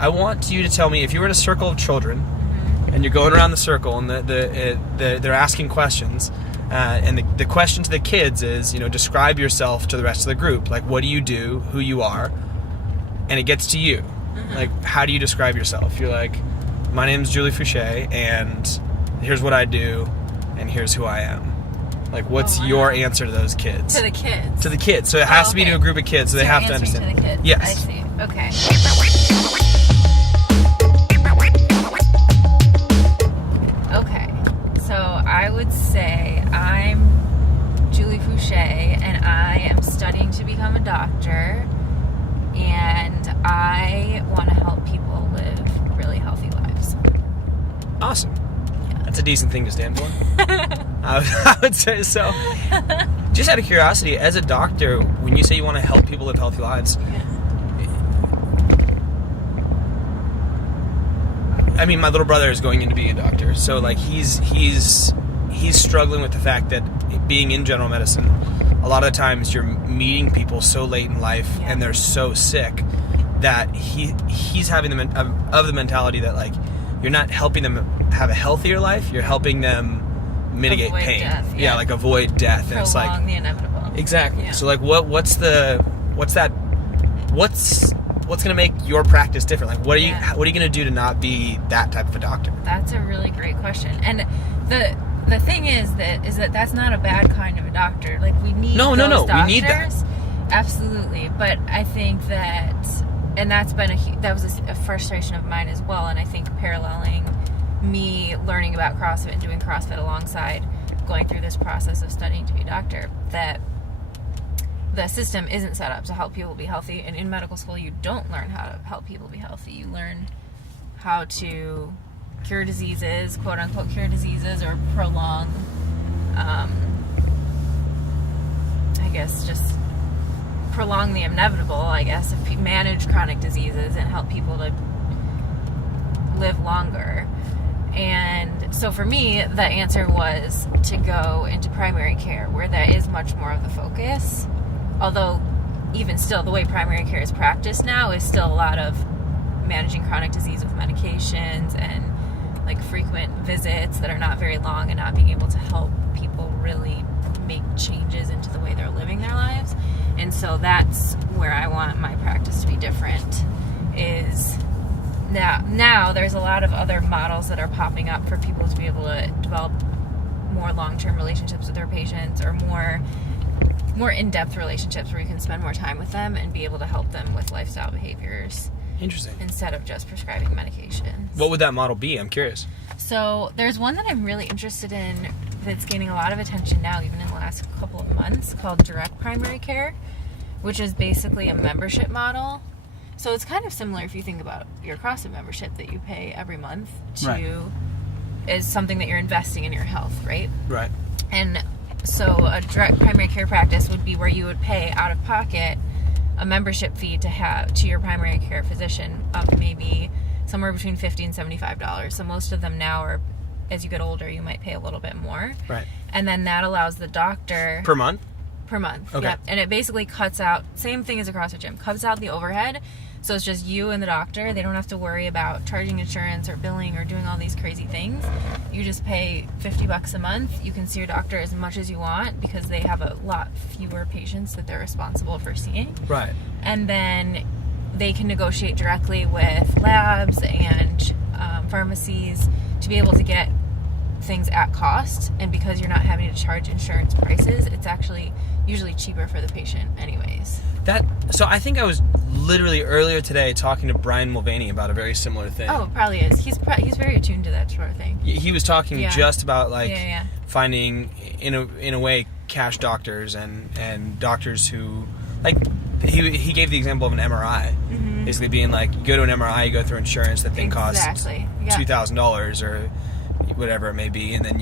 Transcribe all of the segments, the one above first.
I want you to tell me, if you were in a circle of children, and you're going around the circle, and they're asking questions, and the question to the kids is, describe yourself to the rest of the group. Like, what do you do, who you are, and it gets to you. Like, how do you describe yourself? You're like, my name's Julie Fouche, and here's what I do, and here's who I am. Like, what's your answer to those kids? To the kids. To the kids. So it has to be to a group of kids, so they have to understand. To the kids. Yes. I see. Okay. Okay. So I would say I'm Julie Fouche, and I am studying to become a doctor, and I want to help people live really healthy lives. Awesome. Yeah. That's a decent thing to stand for. I would say so. Just out of curiosity, as a doctor, when you say you want to help people live healthy lives, I mean, my little brother is going into being a doctor, so like he's struggling with the fact that being in general medicine, a lot of the times you're meeting people so late in life and they're so sick that he's having the mentality that, like, you're not helping them have a healthier life, you're helping them mitigate avoid pain. Death, like avoid death. Prolong and it's like the inevitable. Exactly. Yeah. So like what's going to make your practice different? Like, what are you going to do to not be that type of a doctor? That's a really great question. And the thing is that that's not a bad kind of a doctor. Like, we need those doctors. We need that. Absolutely. But I think that, and that was a frustration of mine as well. And I think paralleling me learning about CrossFit and doing CrossFit alongside going through this process of studying to be a doctor, that the system isn't set up to help people be healthy. And in medical school, you don't learn how to help people be healthy. You learn how to cure diseases, quote unquote cure diseases, or prolong, just prolong the inevitable, if manage chronic diseases and help people to live longer. And so for me, the answer was to go into primary care, where that is much more of the focus. Although, even still, the way primary care is practiced now is still a lot of managing chronic disease with medications and like frequent visits that are not very long, and not being able to help people really make changes into the way they're living their lives. And so that's where I want my practice to be different. Is now there's a lot of other models that are popping up for people to be able to develop more long-term relationships with their patients, or more in-depth relationships where you can spend more time with them and be able to help them with lifestyle behaviors. Interesting. Instead of just prescribing medications. What would that model be? I'm curious. So there's one that I'm really interested in that's gaining a lot of attention now, even in the last couple of months, called direct primary care, which is basically a membership model. So it's kind of similar if you think about your CrossFit membership that you pay every month is something that you're investing in your health, right? Right. And so a direct primary care practice would be where you would pay out of pocket a membership fee to your primary care physician of maybe somewhere between $50 and $75. So most of them now are, as you get older, you might pay a little bit more. Right. And then that allows the doctor... Per month? Per month, okay. Yep. And it basically cuts out, same thing as a CrossFit gym, cuts out the overhead. So it's just you and the doctor. They don't have to worry about charging insurance or billing or doing all these crazy things. You just pay $50 a month. You can see your doctor as much as you want because they have a lot fewer patients that they're responsible for seeing. Right. And then they can negotiate directly with labs and pharmacies to be able to get things at cost. And because you're not having to charge insurance prices, it's actually usually cheaper for the patient anyways. So I think I was literally earlier today talking to Brian Mulvaney about a very similar thing. Oh, it probably is. He's very attuned to that sort of thing. He was talking just about finding in a way cash doctors and doctors who, like, he gave the example of an MRI. Mm-hmm. Basically being like, you go to an MRI, you go through insurance, that thing costs $2,000 or whatever it may be, and then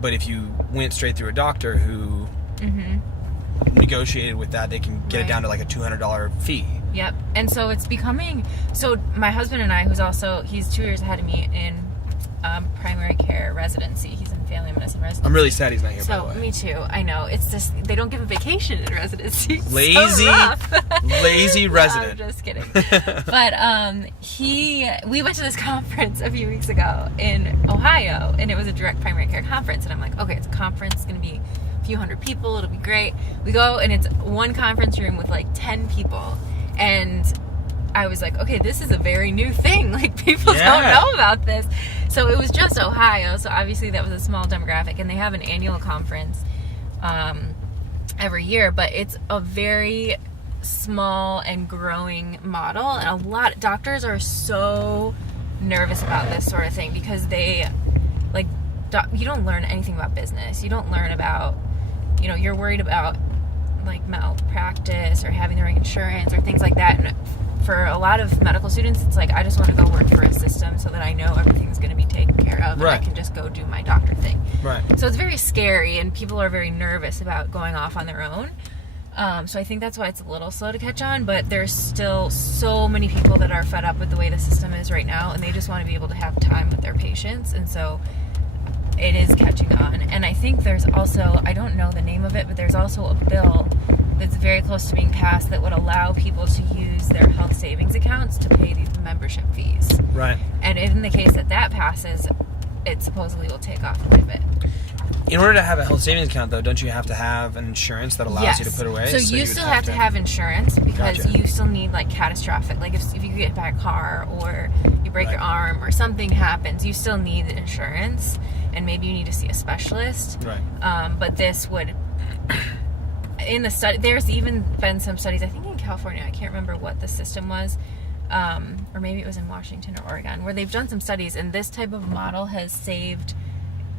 but if you went straight through a doctor who negotiated with that, they can get it down to like a $200 fee. Yep. And so it's becoming, so my husband and I, he's 2 years ahead of me in primary care residency. He's in family medicine residency. I'm really sad he's not here, by the So, way. me too. I know. It's just, they don't give a vacation in residency. It's Lazy, so rough. lazy resident. I'm just kidding. But we went to this conference a few weeks ago in Ohio, and it was a direct primary care conference. And I'm like, okay, it's a conference. It's going to be a few hundred people. It'll be great. We go, and it's one conference room with like 10 people. And I was like, okay, this is a very new thing. Like, people don't know about this. So it was just Ohio. So obviously that was a small demographic. And they have an annual conference every year. But it's a very small and growing model. And a lot of doctors are so nervous about this sort of thing because they, like, you don't learn anything about business. You don't learn about, you know, you're worried about, like, malpractice or having the right insurance or things like that. And for a lot of medical students, it's like, I just want to go work for a system so that I know everything's going to be taken care of, and I can just go do my doctor thing. Right. So it's very scary, and people are very nervous about going off on their own. So I think that's why it's a little slow to catch on, but there's still so many people that are fed up with the way the system is right now, and they just want to be able to have time with their patients, and so it is catching on. And I think there's also, I don't know the name of it, but there's also a bill that's very close to being passed that would allow people to use their health savings accounts to pay these membership fees. Right. And in the case that that passes, it supposedly will take off quite a bit. In order to have a health savings account, though, don't you have to have an insurance that allows you to put away? So you still have to have insurance because you still need, like, catastrophic. Like, if you get hit by a car or you break your arm or something happens, you still need insurance, and maybe you need to see a specialist. Right. But this would, in the study, there's even been some studies, I think in California, I can't remember what the system was, or maybe it was in Washington or Oregon, where they've done some studies, and this type of model has saved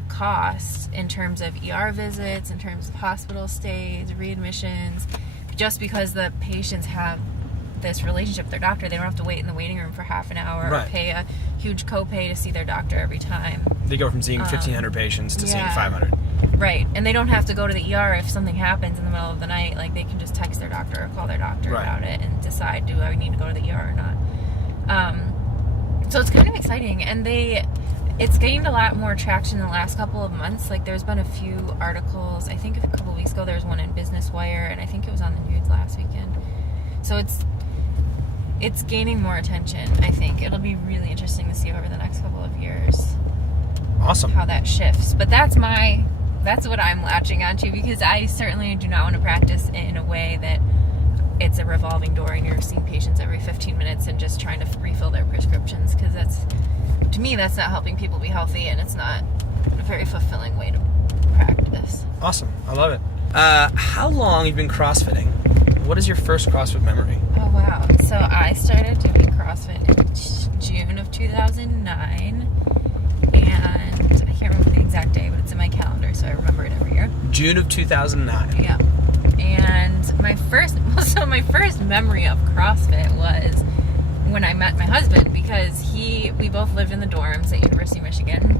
costs in terms of ER visits, in terms of hospital stays, readmissions, just because the patients have this relationship with their doctor. They don't have to wait in the waiting room for half an hour or pay a huge copay to see their doctor every time. They go from seeing 1,500 patients to seeing 500. Right. And they don't have to go to the ER if something happens in the middle of the night. Like, they can just text their doctor or call their doctor about it and decide, do I need to go to the ER or not? So it's kind of exciting. And it's gained a lot more traction in the last couple of months. Like, there's been a few articles. I think a couple of weeks ago there was one in Business Wire, and I think it was on the news last weekend. So it's gaining more attention, I think. It'll be really interesting to see over the next couple of years. Awesome. How that shifts. But that's what I'm latching onto, because I certainly do not want to practice in a way that it's a revolving door and you're seeing patients every 15 minutes and just trying to refill their prescriptions, because to me, that's not helping people be healthy, and it's not a very fulfilling way to practice. Awesome. I love it. How long have you been CrossFitting? What is your first CrossFit memory? Oh, wow. So I started doing CrossFit in June of 2009, and I can't remember the exact day, but it's in my calendar, so I remember it every year. June of 2009. Yeah. And my first memory of CrossFit was when I met my husband, because we both lived in the dorms at University of Michigan,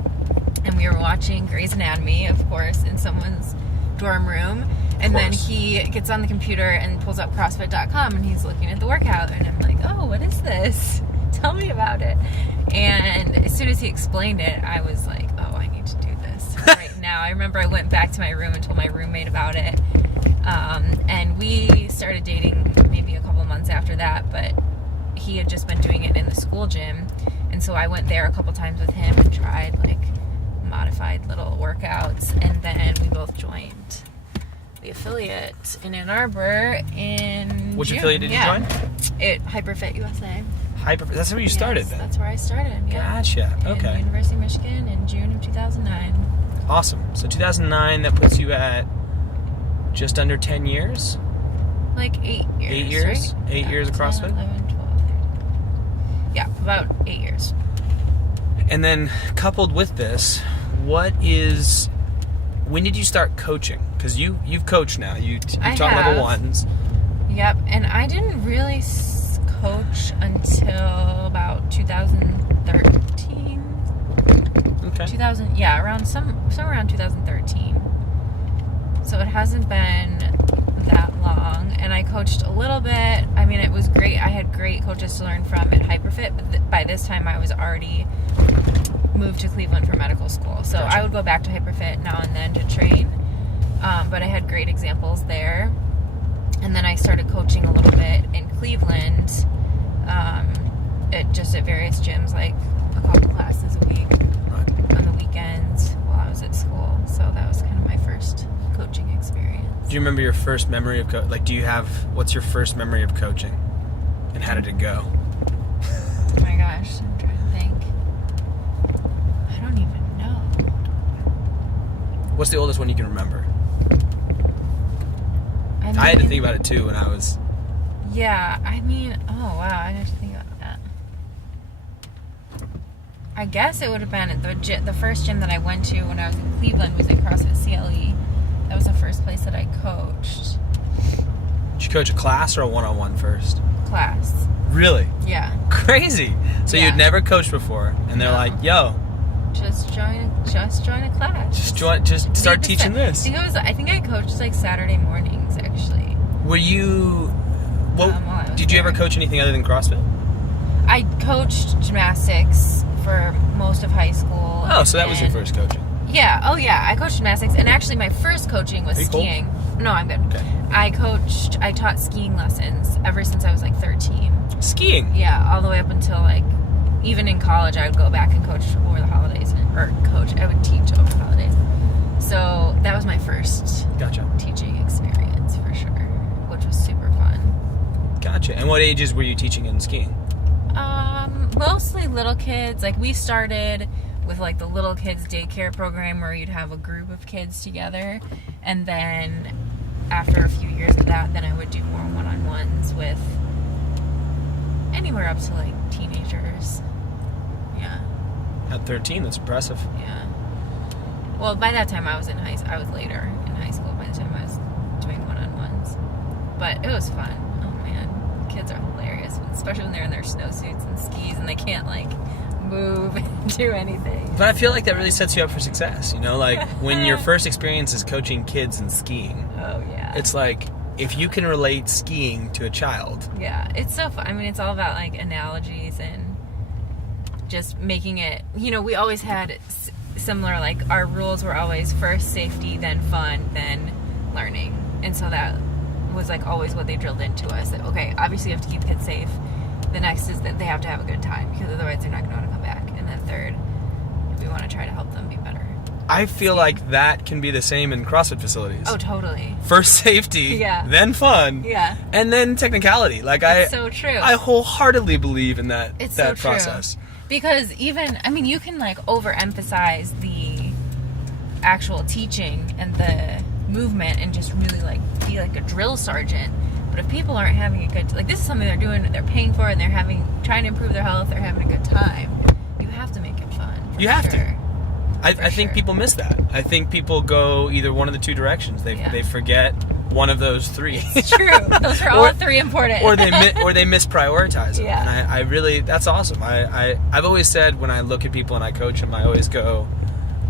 and we were watching Grey's Anatomy, of course, in someone's dorm room, and then he gets on the computer and pulls up CrossFit.com, and he's looking at the workout, and I'm like, oh, what is this? Tell me about it. And as soon as he explained it, I was like, oh, I need to do this right now. I remember I went back to my room and told my roommate about it, and we started dating maybe a couple of months after that, but he had just been doing it in the school gym, and so I went there a couple times with him and tried, like, modified little workouts, and then we both joined the affiliate in Ann Arbor in Which June. affiliate did you join? Hyperfit USA. That's where you started, then? That's where I started, yeah. Gotcha. Okay. In University of Michigan in June of 2009. Awesome. So 2009, that puts you at just under 10 years? Like 8 years. 8 years? Right? 8 years of 10, CrossFit? 11, 12, 13. Yeah, about 8 years. And then coupled with this, when did you start coaching? Because you've coached now. You've taught level 1s. Yep, and I didn't really coach until about 2013. Okay. Around somewhere around 2013. So it hasn't been that long, and I coached a little bit. I mean, it was great. I had great coaches to learn from at Hyperfit, but by this time I was already moved to Cleveland for medical school. So Gotcha. I would go back to Hyperfit now and then to train. But I had great examples there. And then I started coaching a little bit in Cleveland, at various gyms, like a couple classes a week on the weekends while I was at school. So that was kind of my first coaching experience. Do you remember your first memory of what's your first memory of coaching? And how did it go? Oh my gosh, I'm trying to think. I don't even know. What's the oldest one you can remember? I had to think about it too when I was... Yeah, oh wow, I had to think about that. I guess it would have been at the first gym that I went to when I was in Cleveland was at CrossFit CLE. That was the first place that I coached. Did you coach a class or a one-on-one first? Class. Really? Yeah. Crazy. So Yeah. you'd never coached before, and they're No. like, "Yo, Just join a class. just start teaching this." I think I coached like Saturday mornings actually. Were you? while I was Did you ever there. coach anything other than CrossFit? I coached gymnastics for most of high school. Oh, so that was your and- first coaching. Yeah. Oh, yeah. I coached gymnastics, and actually, my first coaching was Are you cold? skiing. No, I'm good. Okay. I taught skiing lessons ever since I was like 13. Skiing. Yeah, all the way up until like, even in college, I would go back and coach over the holidays, I would teach over the holidays. So that was my first Gotcha. teaching experience for sure, which was super fun. Gotcha. And what ages were you teaching in skiing? Mostly little kids. Like we started with like the little kids daycare program where you'd have a group of kids together, and then after a few years of that, then I would do more one-on-ones with anywhere up to like teenagers. Yeah. At 13, that's impressive. Yeah. Well, by that time I was I was later in high school by the time I was doing one-on-ones. But it was fun. Oh man, kids are hilarious, especially when they're in their snowsuits and skis and they can't like move and do anything. But I feel like that really sets you up for success. You know, like when your first experience is coaching kids and skiing, Oh yeah. it's like if you can relate skiing to a child. Yeah, it's so fun. I mean, it's all about like analogies and just making it, we always had similar, like our rules were always first safety, then fun, then learning. And so that was like always what they drilled into us, that okay, obviously you have to keep kids safe. The next is that they have to have a good time, because otherwise they're not going to want to come back. And then third, we want to try to help them be better. I feel like that can be the same in CrossFit facilities. Oh, totally. First safety, Yeah. then fun, Yeah. and then technicality. Like It's so true. I wholeheartedly believe in that It's that so true. process. Because even, you can like overemphasize the actual teaching and the movement and just really like be like a drill sergeant. But if people aren't having a good, like this is something they're doing, they're paying for, and they're trying to improve their health, they're having a good time, you have to make it fun. You have to. I think sure. people miss that. I think people go either one of the two directions. They forget one of those three. It's true. Those are all three important. or they misprioritize them. Yeah. And I really, that's awesome. I've always said when I look at people and I coach them, I always go,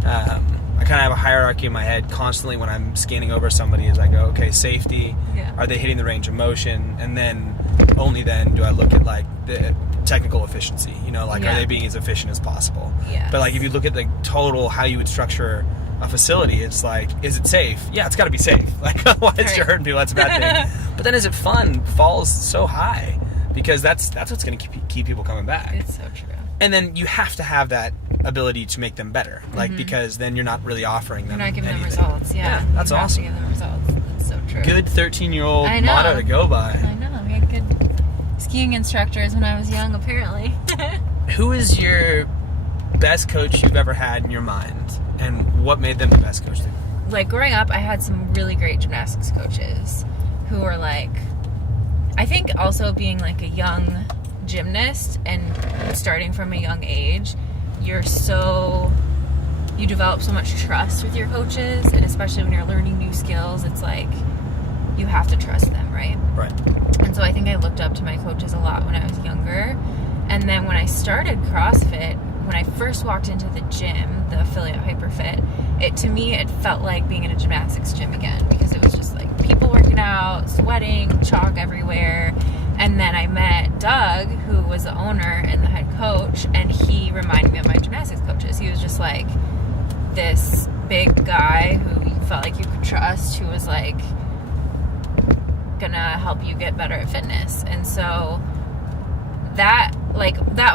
I kind of have a hierarchy in my head constantly when I'm scanning over somebody. Is I go, okay, safety. Yeah. Are they hitting the range of motion? And then only then do I look at like the technical efficiency. Are Yeah. they being as efficient as possible? Yes. But like if you look at the total how you would structure a facility, it's like, is it safe? Yeah, it's got to be safe. Like otherwise Right. you're hurting people. That's a bad thing. But then is it fun? Falls so high because that's what's going to keep people coming back. It's so true. And then you have to have that ability to make them better, like because then you're not really offering them. You're not giving them anything. results. Yeah. That's You have to awesome. give them results. That's so true. Good 13-year-old I know. motto to go by. I know. We had good skiing instructors when I was young, apparently. Who is your best coach you've ever had in your mind, and what made them the best coach? Like growing up, I had some really great gymnastics coaches who were like, I think also being like a young gymnast and starting from a young age, you develop so much trust with your coaches, and especially when you're learning new skills, it's like you have to trust them, right? Right. And so I think I looked up to my coaches a lot when I was younger. And then when I started CrossFit, when I first walked into the gym, the affiliate Hyperfit, to me it felt like being in a gymnastics gym again, because it was just like people working out, sweating, chalk everywhere. And then I met Doug, who was the owner and the head coach, and he reminded me of my gymnastics coaches. trust who was like gonna help you get better at fitness. And so that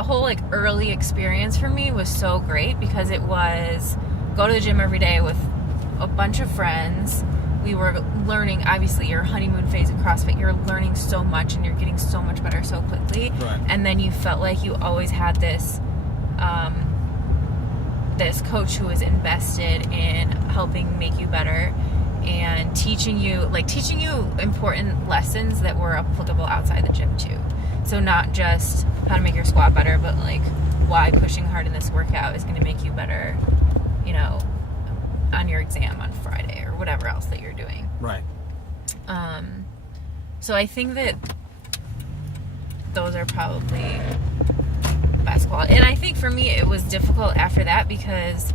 whole like early experience for me was so great, because it was go to the gym every day with a bunch of friends. We were learning, obviously your honeymoon phase of CrossFit, you're learning so much and you're getting so much better so quickly. Right. And then you felt like you always had this this coach who was invested in helping make you better and teaching you important lessons that were applicable outside the gym too. So not just how to make your squat better, but like why pushing hard in this workout is going to make you better, you know, on your exam on Friday or whatever else that you're doing. Right. So I think that those are probably best quality. And I think for me it was difficult after that because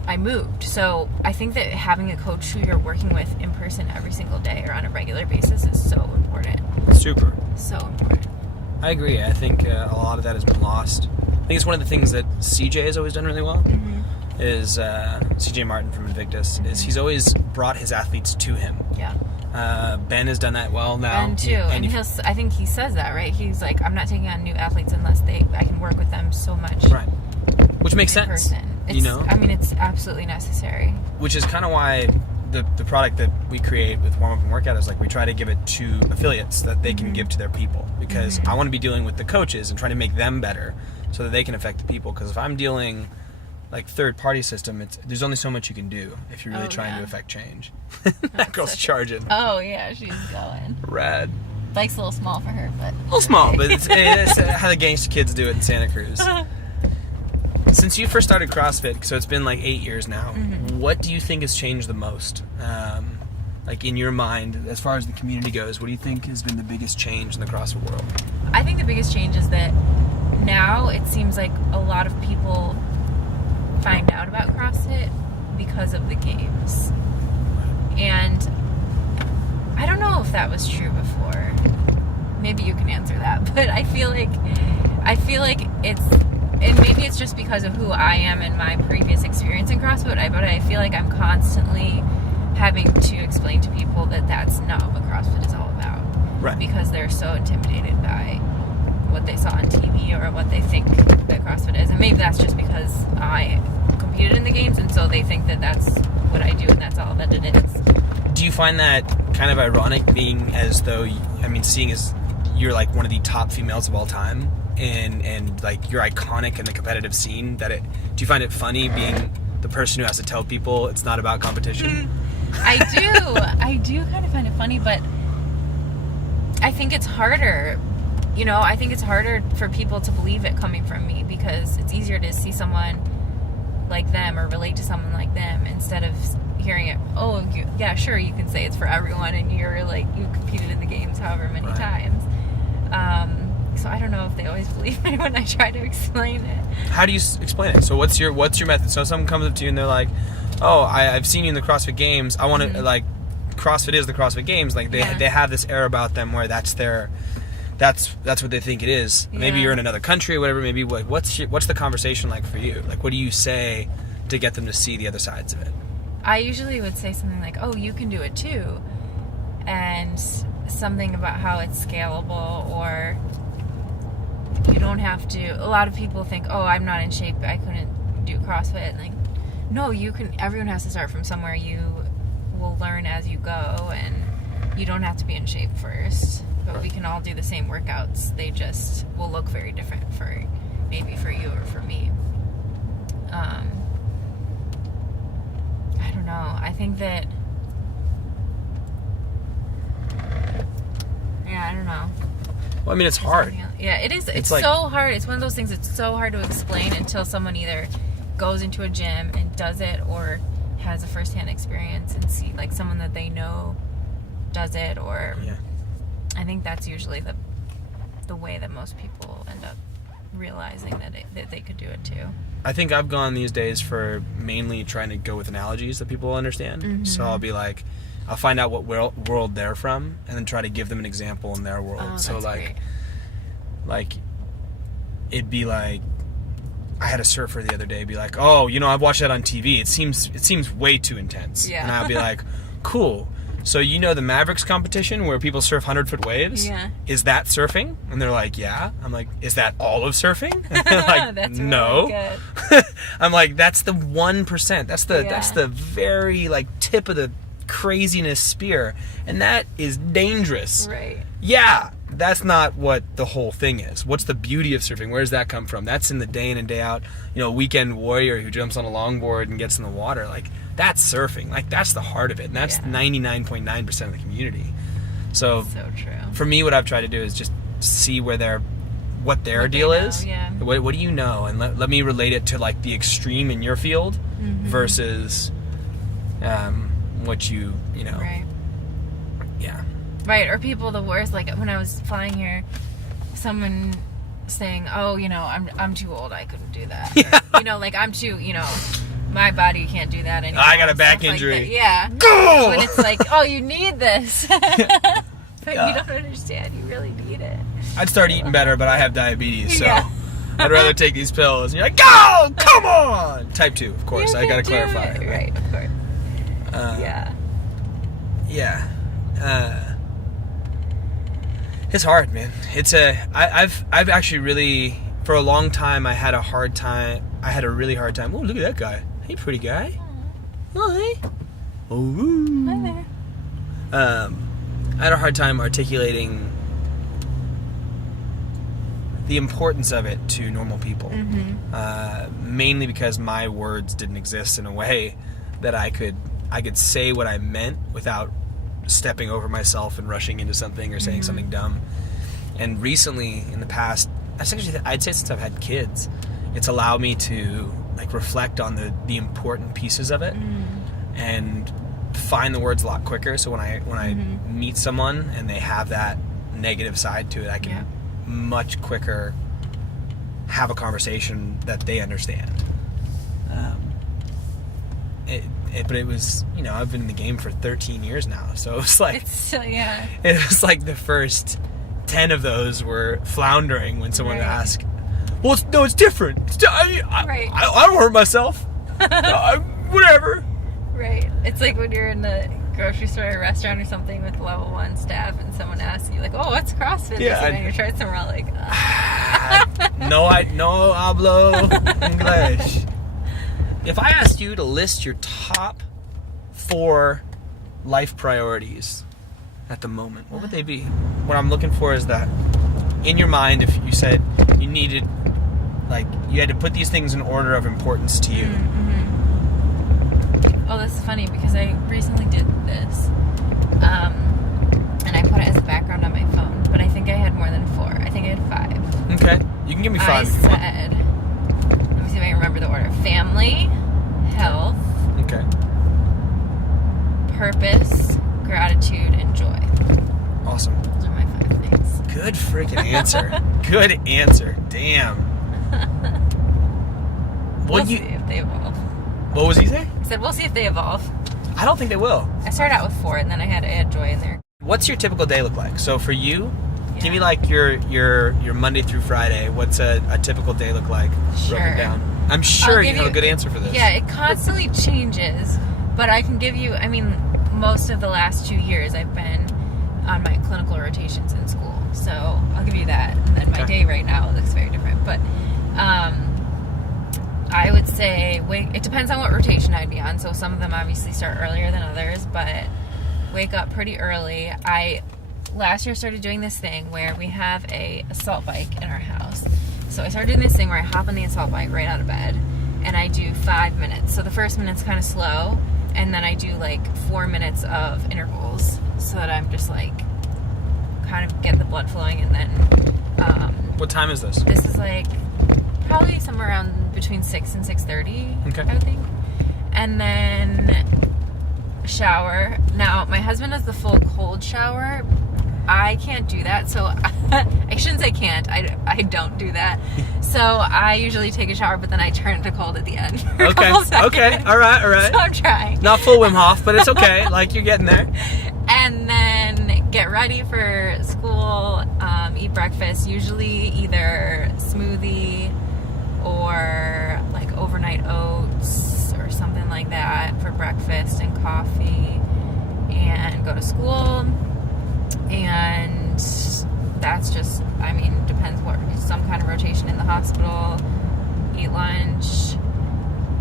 I moved. So I think that having a coach who you're working with in person every single day or on a regular basis is so important. Super. So important. I agree. I think a lot of that has been lost. I think it's one of the things that CJ has always done really well. Mm-hmm. Is CJ Martin from Invictus. Mm-hmm. Is he's always brought his athletes to him. Yeah. Ben has done that well now. Ben too, and I think he says that, right? He's like, I'm not taking on new athletes unless I can work with them so much. Right. Which makes sense. Person. You know? I mean, it's absolutely necessary. Which is kind of why the product that we create with Warm Up and Workout is like we try to give it to affiliates that they can Mm-hmm. give to their people. Because I want to be dealing with the coaches and trying to make them better so that they can affect the people. Because if I'm dealing like third-party system, there's only so much you can do if you're really trying to affect change. That girl's charging. Oh yeah, she's going. Rad. Bike's a little small for her, but A little small, but it's how the gangster kids do it in Santa Cruz. Since you first started CrossFit, so it's been like 8 years now, what do you think has changed the most? Like in your mind, as far as the community goes, what do you think has been the biggest change in the CrossFit world? I think the biggest change is that now it seems like a lot of people find out about CrossFit because of the games. And I don't know if that was true before. Maybe you can answer that, but I feel like it's, and maybe it's just because of who I am and my previous experience in CrossFit, but I feel like I'm constantly having to explain to people that that's not what CrossFit is all about. Right. Because they're so intimidated by what they saw on TV or what they think that CrossFit is. And maybe that's just because I competed in the games, and so they think that that's what I do and that's all that it is. Do you find that kind of ironic, being as though, seeing as you're like one of the top females of all time, and like you're iconic in the competitive scene, do you find it funny being the person who has to tell people it's not about competition? I do kind of find it funny, but I think it's harder. You know, I think it's harder for people to believe it coming from me, because it's easier to see someone like them or relate to someone like them instead of hearing it, yeah, sure, you can say it's for everyone and you're like, you competed in the games however many times. So I don't know if they always believe me when I try to explain it. How do you explain it? So what's your method? So someone comes up to you and they're like, oh, I've seen you in the CrossFit Games. I want to, like, CrossFit is the CrossFit Games. Like, they have this air about them where that's what they think it is. Yeah. Maybe you're in another country or whatever. Maybe what's the conversation like for you? Like, what do you say to get them to see the other sides of it? I usually would say something like, oh, you can do it too. And something about how it's scalable, or you don't have to. A lot of people think, oh, I'm not in shape, I couldn't do CrossFit. And like, no, you can. Everyone has to start from somewhere. You will learn as you go, and you don't have to be in shape first. But we can all do the same workouts. They just will look very different for you or for me. I don't know. I think that, I don't know. Well, it's hard. Yeah, it is. It's like, so hard. It's one of those things that's so hard to explain until someone either goes into a gym and does it, or has a first-hand experience and see, like, someone that they know does it, or I think that's usually the way that most people end up realizing that they could do it too. I think I've gone these days for mainly trying to go with analogies that people understand. Mm-hmm. So I'll be like, I'll find out what world they're from and then try to give them an example in their world. Oh, so that's great. like it'd be like, I had a surfer the other day be like, oh, you know, I've watched that on TV. It seems way too intense. Yeah. And I'll be like, cool. So you know the Mavericks competition where people surf 100-foot waves? Yeah. Is that surfing? And they're like, yeah. I'm like, is that all of surfing? And they're like, That's no. really good. I'm like, that's the 1%. That's the very like tip of the craziness spear, and that is dangerous. Right. Yeah. That's not what the whole thing is. What's the beauty of surfing? Where does that come from? That's in the day in and day out, you know, weekend warrior who jumps on a longboard and gets in the water. Like, that's surfing. Like, that's the heart of it. And that's 99.9% of the community. So true. For me, what I've tried to do is just see what their deal is. Yeah. What do you know? And let me relate it to, like, the extreme in your field versus what you know. Right. Yeah. Right, or people the worst. Like when I was flying here, someone saying, "Oh, you know, I'm too old. I couldn't do that." Yeah. Or, you know, like I'm too. You know, my body can't do that anymore. I got a back Stuff injury. Like yeah. Go. When it's like, oh, you need this, but Yeah. you don't understand. You really need it. I'd start eating better, but I have diabetes, so Yeah. I'd rather take these pills. And you're like, go, come on. Type 2, of course. You I gotta can do clarify. it. Right, of course. Yeah. It's hard, man. I've actually really, for a long time, I had a really hard time. Oh, look at that guy. Hey, pretty guy. Oh, hey. Oh. Hi there. I had a hard time articulating the importance of it to normal people. Mainly because my words didn't exist in a way that I could say what I meant without stepping over myself and rushing into something or saying something dumb. And recently, in the past, I'd say since I've had kids, it's allowed me to like reflect on the important pieces of it and find the words a lot quicker. So when I meet someone and they have that negative side to it, I can much quicker have a conversation that they understand. But it was, you know, I've been in the game for 13 years now, so it was like, It's still, yeah. it was like the first 10 of those were floundering when someone asked, well, it's different. I don't hurt myself. Whatever. Right. It's like when you're in the grocery store or restaurant or something with level 1 staff and someone asks you, like, oh, what's CrossFit? Yeah, And you're trying somewhere like, no hablo English. If I asked you to list your top 4 life priorities at the moment, what would they be? What I'm looking for is that in your mind, if you said you needed, like, you had to put these things in order of importance to you. Oh, this is funny because I recently did this, and I put it as a background on my phone, but I think I had more than 4. I think I had 5. Okay, you can give me 5. I said, let me see if I can remember the order. Family, health, Okay. purpose, gratitude, and joy. Awesome. Those are my 5 things. Good freaking answer. Good answer. Damn. We'll see if they evolve. What was he saying? I said, we'll see if they evolve. I don't think they will. I started out with 4, and then I had to add joy in there. What's your typical day look like? So for you, give me like your Monday through Friday. What's a typical day look like? Sure. Broken down. I'm sure you have a good answer for this. Yeah, it constantly changes, but I can give you, I mean, most of the last 2 years I've been on my clinical rotations in school, so I'll give you that. And then my day right now looks very different, but I would say it depends on what rotation I'd be on. So some of them obviously start earlier than others, but wake up pretty early. I last year started doing this thing where we have a assault bike in our house. So I started doing this thing where I hop on the assault bike right out of bed and I do 5 minutes. So the first minute's kind of slow, and then I do like 4 minutes of intervals so that I'm just like kind of get the blood flowing. And then what time is this? This is like probably somewhere around between 6 and 6:30, okay. I would think. And then shower. Now, my husband does the full cold shower. I can't do that, so I shouldn't say can't. I don't do that. So I usually take a shower, but then I turn to cold at the end. For a couple seconds. Okay. All right. So I'm trying. Not full Wim Hof, but it's okay. Like, you're getting there. And then get ready for school, eat breakfast, usually either smoothie or go to school, and that's just, I mean, depends what, some kind of rotation in the hospital, eat lunch.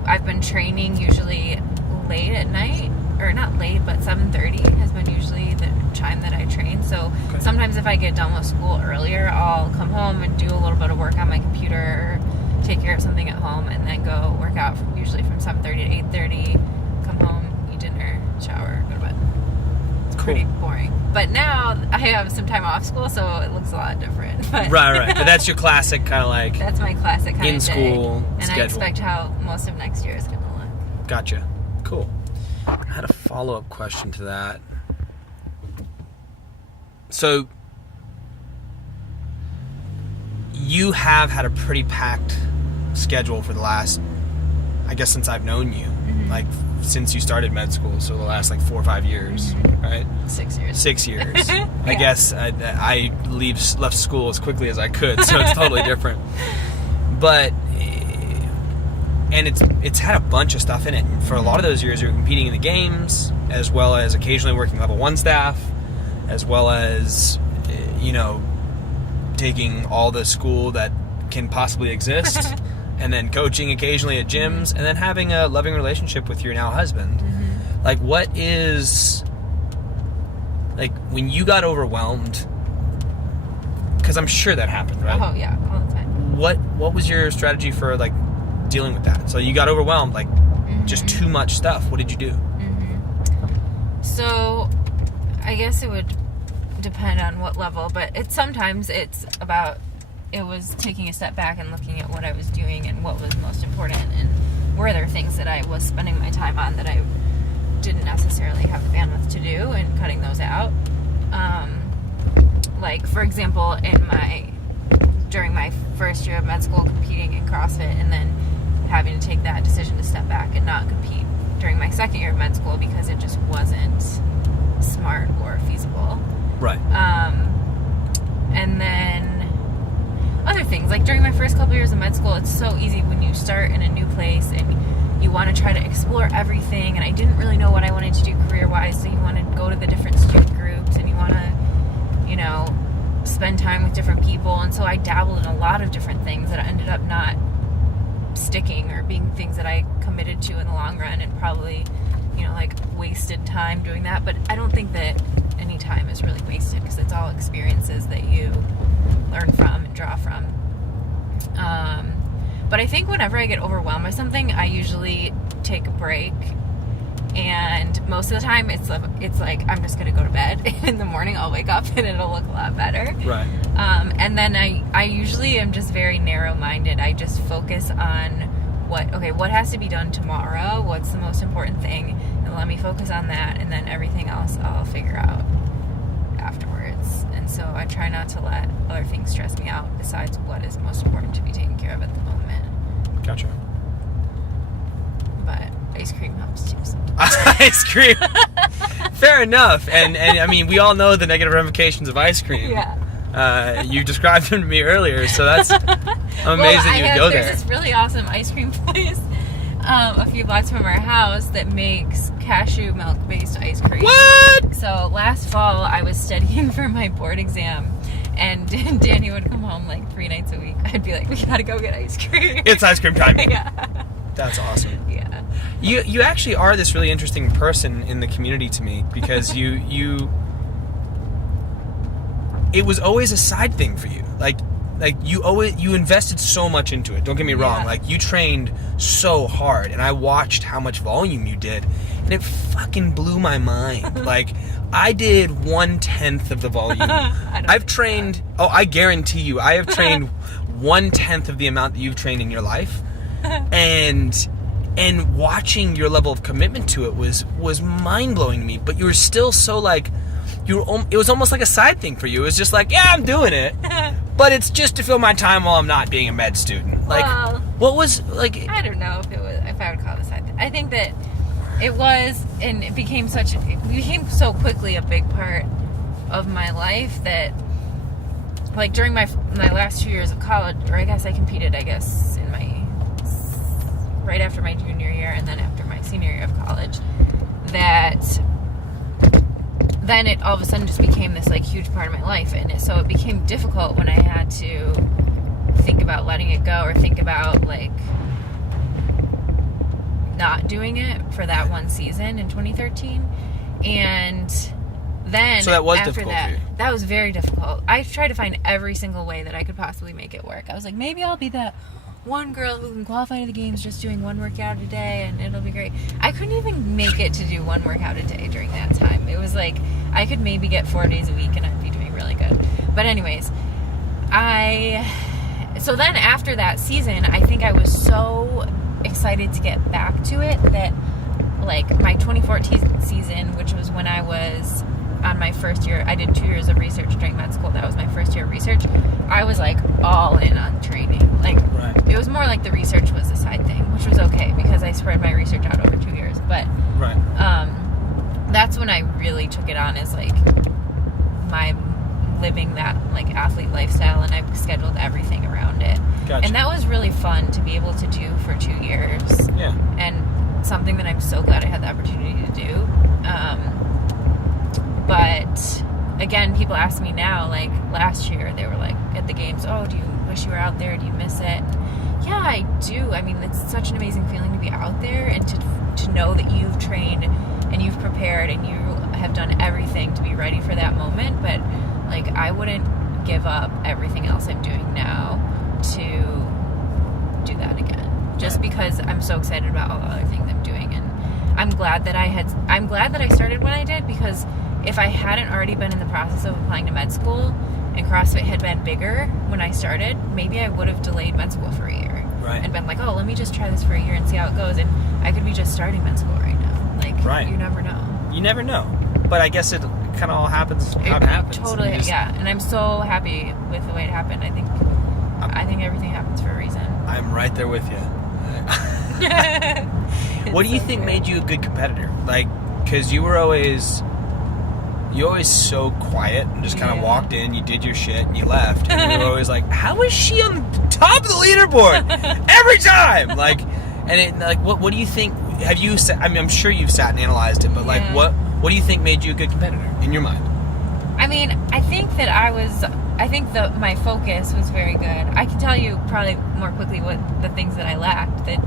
I've been training usually late at night, or not late, but 7:30 has been usually the time that I train. So sometimes if I get done with school earlier, I'll come home and do a little bit of work on my computer, take care of something at home, and then go work out usually from 7:30 to 8:30, come home, eat dinner, shower, go to bed. It's pretty boring. But now I have some time off school, so it looks a lot different. But Right. But that's your classic kind of like... That's my classic kind in of school day. And schedule. I expect how most of next year is going to look. Gotcha. Cool. I had a follow-up question to that. So, you have had a pretty packed schedule for the last, I guess, since I've known you. Mm-hmm. Like, since you started med school, so the last, 4 or 5 years, right? 6 years. 6 years. Yeah. I guess I left school as quickly as I could, so it's totally different. But... And it's had a bunch of stuff in it. For a lot of those years, you were competing in the games, as well as occasionally working level 1 staff, as well as, taking all the school that can possibly exist, and then coaching occasionally at gyms, and then having a loving relationship with your now husband. Mm-hmm. What is... when you got overwhelmed, because I'm sure that happened, right? Oh, yeah, all the time. What was your strategy for, dealing with that? So you got overwhelmed, just too much stuff. What did you do? So I guess it would depend on what level, but sometimes it was taking a step back and looking at what I was doing and what was most important, and were there things that I was spending my time on that I didn't necessarily have the bandwidth to do, and cutting those out. For example, during my first year of med school, competing in CrossFit, and then having to take that decision to step back and not compete during my second year of med school because it just wasn't smart or feasible. Right. And then other things, during my first couple years of med school, it's so easy when you start in a new place and you want to try to explore everything, and I didn't really know what I wanted to do career-wise, so you want to go to the different student groups, and you want to, spend time with different people, and so I dabbled in a lot of different things that ended up not sticking or being things that I committed to in the long run, and probably, wasted time doing that. But I don't think that any time is really wasted, because it's all experiences that you learn from and draw from. But I think whenever I get overwhelmed by something, I usually take a break. And most of the time, it's I'm just going to go to bed. In the morning, I'll wake up and it'll look a lot better. Right. And then I usually am just very narrow-minded. I just focus on what has to be done tomorrow, what's the most important thing, and let me focus on that, and then everything else I'll figure out afterwards. And so I try not to let other things stress me out besides what is most important to be taken care of at the moment. Gotcha. But ice cream helps too. So. Ice cream. Fair enough. And I mean, we all know the negative ramifications of ice cream. Yeah. You described them to me earlier, so that's I'm amazed that you would go there. There's this really awesome ice cream place a few blocks from our house that makes cashew milk based ice cream. What? So last fall I was studying for my board exam, and Danny would come home 3 nights a week. I'd be like, we gotta go get ice cream. It's ice cream time. Yeah. That's awesome. Yeah. You actually are this really interesting person in the community to me, because you it was always a side thing for you. You invested so much into it. Don't get me wrong. Yeah. You trained so hard, and I watched how much volume you did, and it fucking blew my mind. I did 1/10 of the volume. I've trained. Oh, I guarantee you, I have trained 1/10 of the amount that you've trained in your life, and watching your level of commitment to it was mind blowing to me. But you were still so it was almost like a side thing for you. It was just yeah, I'm doing it, but it's just to fill my time while I'm not being a med student. What was I don't know if I would call it a side thing. I think that it was, and it became so quickly a big part of my life that during my last 2 years of college, or I guess I competed in right after my junior year and then after my senior year of college, that then it all of a sudden just became this like huge part of my life, and so it became difficult when I had to think about letting it go or think about like not doing it for that one season in 2013. And then so that was after difficult that, for you. that was very difficult. I tried to find every single way that I could possibly make it work. I was like, maybe I'll be that one girl who can qualify to the games just doing one workout a day and it'll be great. I couldn't even make it to do one workout a day during that time. It was like I could maybe get 4 days a week and I'd be doing really good. But anyways, so then after that season, I think I was so excited to get back to it that like my 2014 season, which was when I was on my first year, I did 2 years of research during med school. That was my first year of research. I was like all in on training. Like Right. it was more like the research was the side thing, which was okay because I spread my research out over 2 years. But Right. that's when I really took it on as like my living that like athlete lifestyle, and I scheduled everything around it. Gotcha. And that was really fun to be able to do for 2 years. Yeah. And something that I'm so glad I had the opportunity to do. But again, people ask me now, like last year, they were like at the games, oh, do you wish you were out there? Do you miss it? Yeah, I do. I mean, it's such an amazing feeling to be out there and to know that you've trained and you've prepared and you have done everything to be ready for that moment. But like, I wouldn't give up everything else I'm doing now to do that again. Just because I'm so excited about all the other things I'm doing. And I'm glad that I started when I did, because if I hadn't already been in the process of applying to med school and CrossFit had been bigger when I started, maybe I would have delayed med school for a year. Right. And been like, oh, let me just try this for a year and see how it goes. And I could be just starting med school right now. Like, Right. You never know. You never know. But I guess it kind of all happens how it happens. Totally, yeah. And I'm so happy with the way it happened. I think everything happens for a reason. I'm right there with you. What do you think made you a good competitor? Like, because you were always so quiet and just kind of walked in, you did your shit, and you left. And you were always like, how is she on the top of the leaderboard every time? Like, what do you think? Have you? I mean, I'm sure you've sat and analyzed it, but like, what do you think made you a good competitor in your mind? I mean, I think that my focus was very good. I can tell you probably more quickly what the things that I lacked that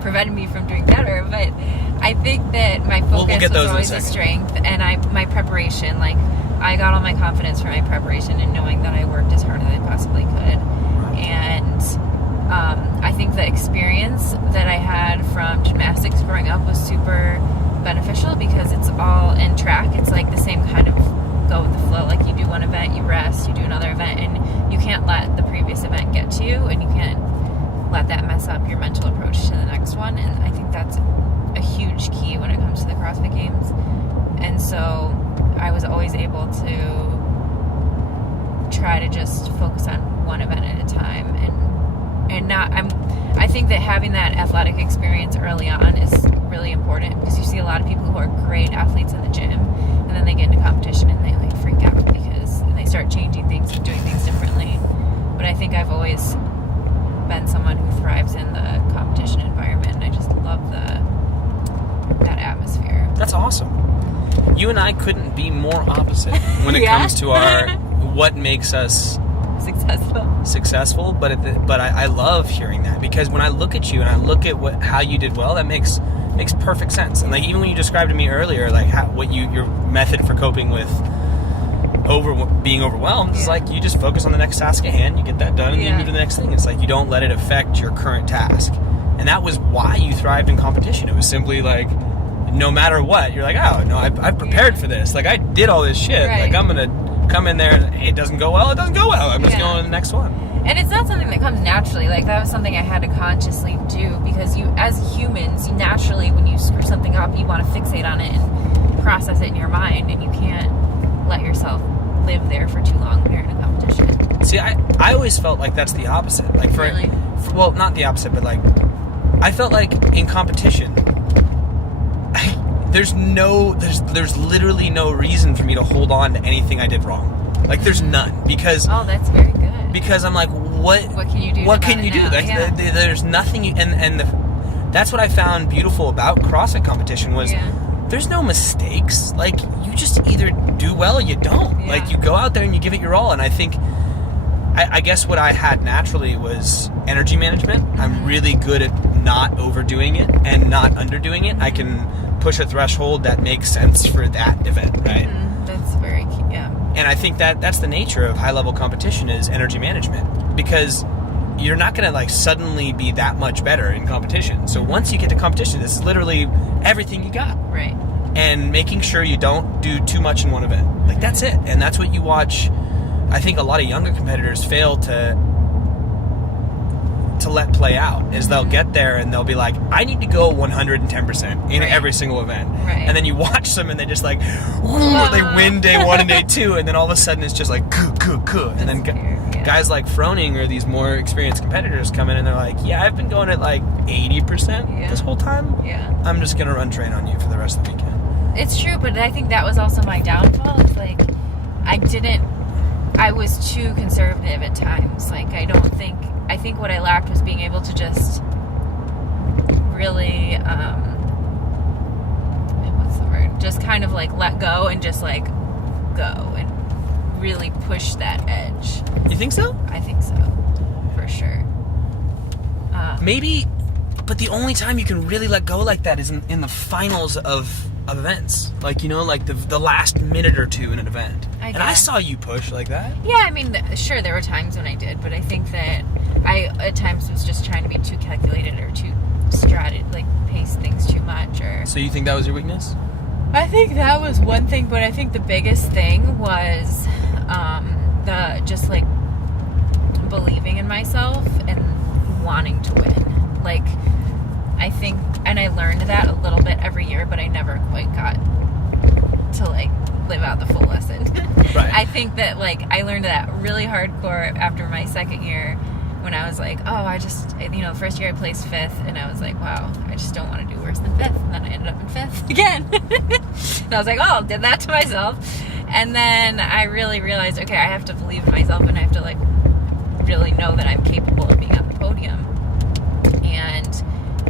prevented me from doing better, but I think that my focus was always a strength, and my preparation, like I got all my confidence from my preparation and knowing that I worked as hard as I possibly could. And I think the experience that I had from gymnastics growing up was super beneficial, because it's all in track. It's like the same kind of go with the flow. Like you do one event, you rest, you do another event, and you can't let the previous event get to you, and you can't let that mess up your mental approach to the next one. And I think that's a huge key when it comes to the CrossFit Games. And so I was always able to try to just focus on one event at a time, and not. I think that having that athletic experience early on is really important, because you see a lot of people who are great athletes in the gym, and then they get into competition and they like freak out and they start changing things and doing things differently. But I think I've always been someone who thrives in the competition environment, and I just love that atmosphere. That's awesome. You and I couldn't be more opposite when it comes to our what makes us successful. But I love hearing that, because when I look at you and I look at how you did well, that makes perfect sense. And like even when you described to me earlier, like your method for coping with being overwhelmed is like you just focus on the next task at hand, you get that done, and you move to the next thing. It's like you don't let it affect your current task. And that was why you thrived in competition. It was simply like, no matter what, you're like, oh no, I've prepared for this. Like I did all this shit. Right. Like I'm gonna come in there and it doesn't go well. It doesn't go well. I'm just going to the next one. And it's not something that comes naturally. Like that was something I had to consciously do, because you, as humans, you naturally, when you screw something up, you want to fixate on it and process it in your mind, and you can't let yourself live there for too long when you're in a competition. See, I always felt like that's the opposite. Like well, not the opposite, but like I felt like in competition, there's literally no reason for me to hold on to anything I did wrong. Like there's none, because that's very good. Because I'm like, what can you do? What can you do? Like there's nothing, that's what I found beautiful about CrossFit competition was there's no mistakes. Like, you just either do well or you don't. Yeah. Like, you go out there and you give it your all. And I think, I guess what I had naturally was energy management. Mm-hmm. I'm really good at not overdoing it and not underdoing it. I can push a threshold that makes sense for that event, right? Mm-hmm. That's very key, yeah. And I think that's the nature of high-level competition is energy management, because you're not going to like suddenly be that much better in competition. So once you get to competition, this is literally everything you got. Right. And making sure you don't do too much in one event. Like, that's it. And that's what you watch. I think a lot of younger competitors fail to let play out, is they'll get there and they'll be like, I need to go 110% in every single event. Right. And then you watch them and they just like, ooh, they win day 1 and day 2, and then all of a sudden it's just like, and then guys like Froning or these more experienced competitors come in and they're like, yeah, I've been going at like 80% this whole time. Yeah. I'm just going to run train on you for the rest of the weekend. It's true, but I think that was also my downfall. It's like, I was too conservative at times. Like, I think what I lacked was being able to just really, what's the word? Just kind of like let go and just like go and really push that edge. You think so? I think so, for sure. Maybe, but the only time you can really let go like that is in the finals of events. Like, you know, like the last minute or two in an event. And I saw you push like that. Yeah, I mean, sure, there were times when I did, but I think that I, at times, was just trying to be too calculated or too pace things too much. Or So you think that was your weakness? I think that was one thing, but I think the biggest thing was just like believing in myself and wanting to win. Like, I think, and I learned that a little bit every year, but I never quite got to like live out the full lesson. Right. I think that like I learned that really hardcore after my second year, when I was like, first year I placed 5th, and I was like, wow, I just don't want to do worse than 5th. And then I ended up in 5th again. And I was like, oh, did that to myself. And then I really realized, okay, I have to believe in myself, and I have to like really know that I'm capable of being on the podium. And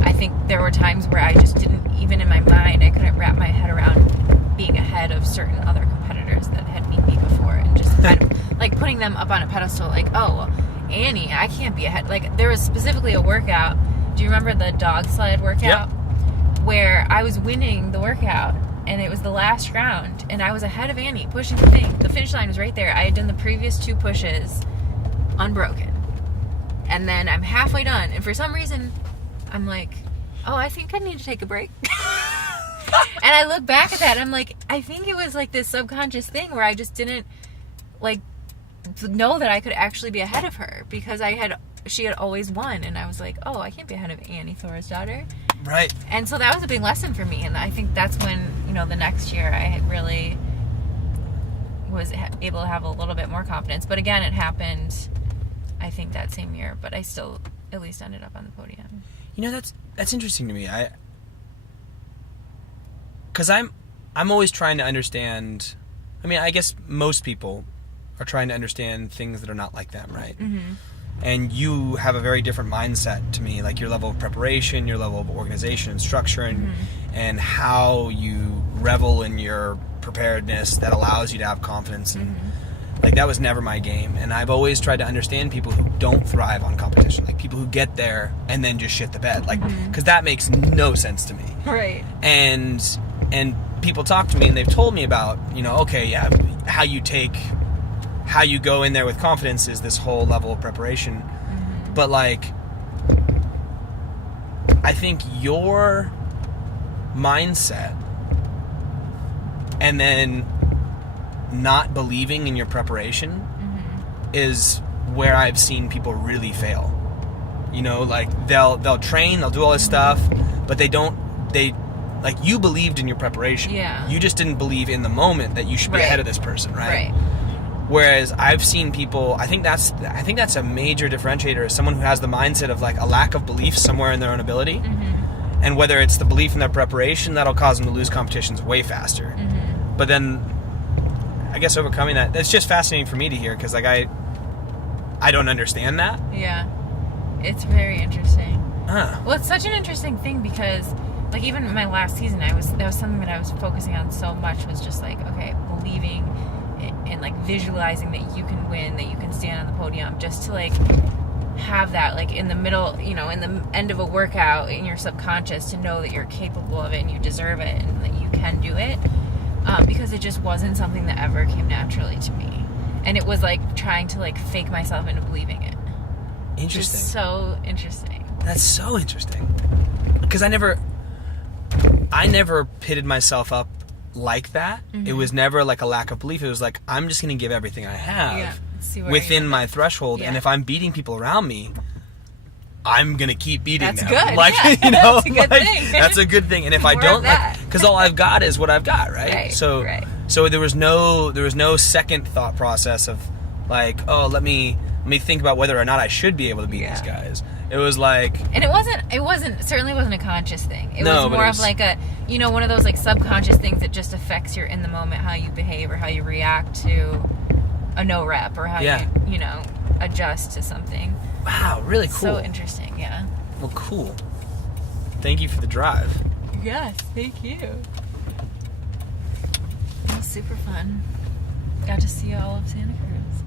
I think there were times where I just didn't, even in my mind, I couldn't wrap my head around being ahead of certain other competitors that had beat me before, and just kind of like putting them up on a pedestal, like, oh, well, Annie, I can't be ahead. Like, there was specifically a workout. Do you remember the dog sled workout? Yep. Where I was winning the workout, and it was the last round, and I was ahead of Annie, pushing the thing. The finish line was right there. I had done the previous 2 pushes unbroken. And then I'm halfway done, and for some reason, I'm like, oh, I think I need to take a break. And I look back at that, and I'm like, I think it was like this subconscious thing where I just didn't like know that I could actually be ahead of her, because she had always won, and I was like, oh, I can't be ahead of Annie Thor's daughter. Right. And so that was a big lesson for me, and I think that's when, the next year I had really was able to have a little bit more confidence. But again, it happened, I think, that same year, but I still at least ended up on the podium. That's interesting to me. Because I'm always trying to understand. I mean, I guess most people are trying to understand things that are not like them, right? Mm-hmm. And you have a very different mindset to me, like your level of preparation, your level of organization and structure, and how you revel in your preparedness that allows you to have confidence. And like, that was never my game. And I've always tried to understand people who don't thrive on competition, like people who get there and then just shit the bed, like, because that makes no sense to me. Right. And people talk to me and they've told me about, okay, yeah, how you go in there with confidence is this whole level of preparation. But like, I think your mindset and then not believing in your preparation is where I've seen people really fail. Like they'll train, they'll do all this stuff, but like, you believed in your preparation. Yeah. You just didn't believe in the moment that you should be ahead of this person, right? Right. Whereas I've seen people, I think that's a major differentiator, is someone who has the mindset of like a lack of belief somewhere in their own ability. And whether it's the belief in their preparation, that'll cause them to lose competitions way faster. But then, I guess overcoming that, it's just fascinating for me to hear, because like I don't understand that. Yeah. It's very interesting. Huh. Well, it's such an interesting thing, because like even in my last season, that was something that I was focusing on so much, was just like, okay, believing and like visualizing that you can win, that you can stand on the podium, just to like have that like in the middle, you know, in the end of a workout in your subconscious, to know that you're capable of it and you deserve it and that you can do it, because it just wasn't something that ever came naturally to me, and it was like trying to like fake myself into believing it. Interesting. Just so interesting. That's so interesting, because I never pitted myself up like that. Mm-hmm. It was never like a lack of belief. It was like, I'm just going to give everything I have within my threshold. Yeah. And if I'm beating people around me, I'm going to keep beating them. That's good. Like, yeah. you know, that's a good thing. That's a good thing. And if I don't, because all I've got is what I've got, right? So there was no second thought process of like, oh, let me think about whether or not I should be able to beat these guys. It was like, and it certainly wasn't a conscious thing. It was more of like a, you know, one of those like subconscious things that just affects your in the moment, how you behave or how you react to a no rep, or how you know, adjust to something. Wow, really cool. So interesting, yeah. Well, cool. Thank you for the drive. Yes, thank you. It was super fun. Got to see all of Santa Cruz.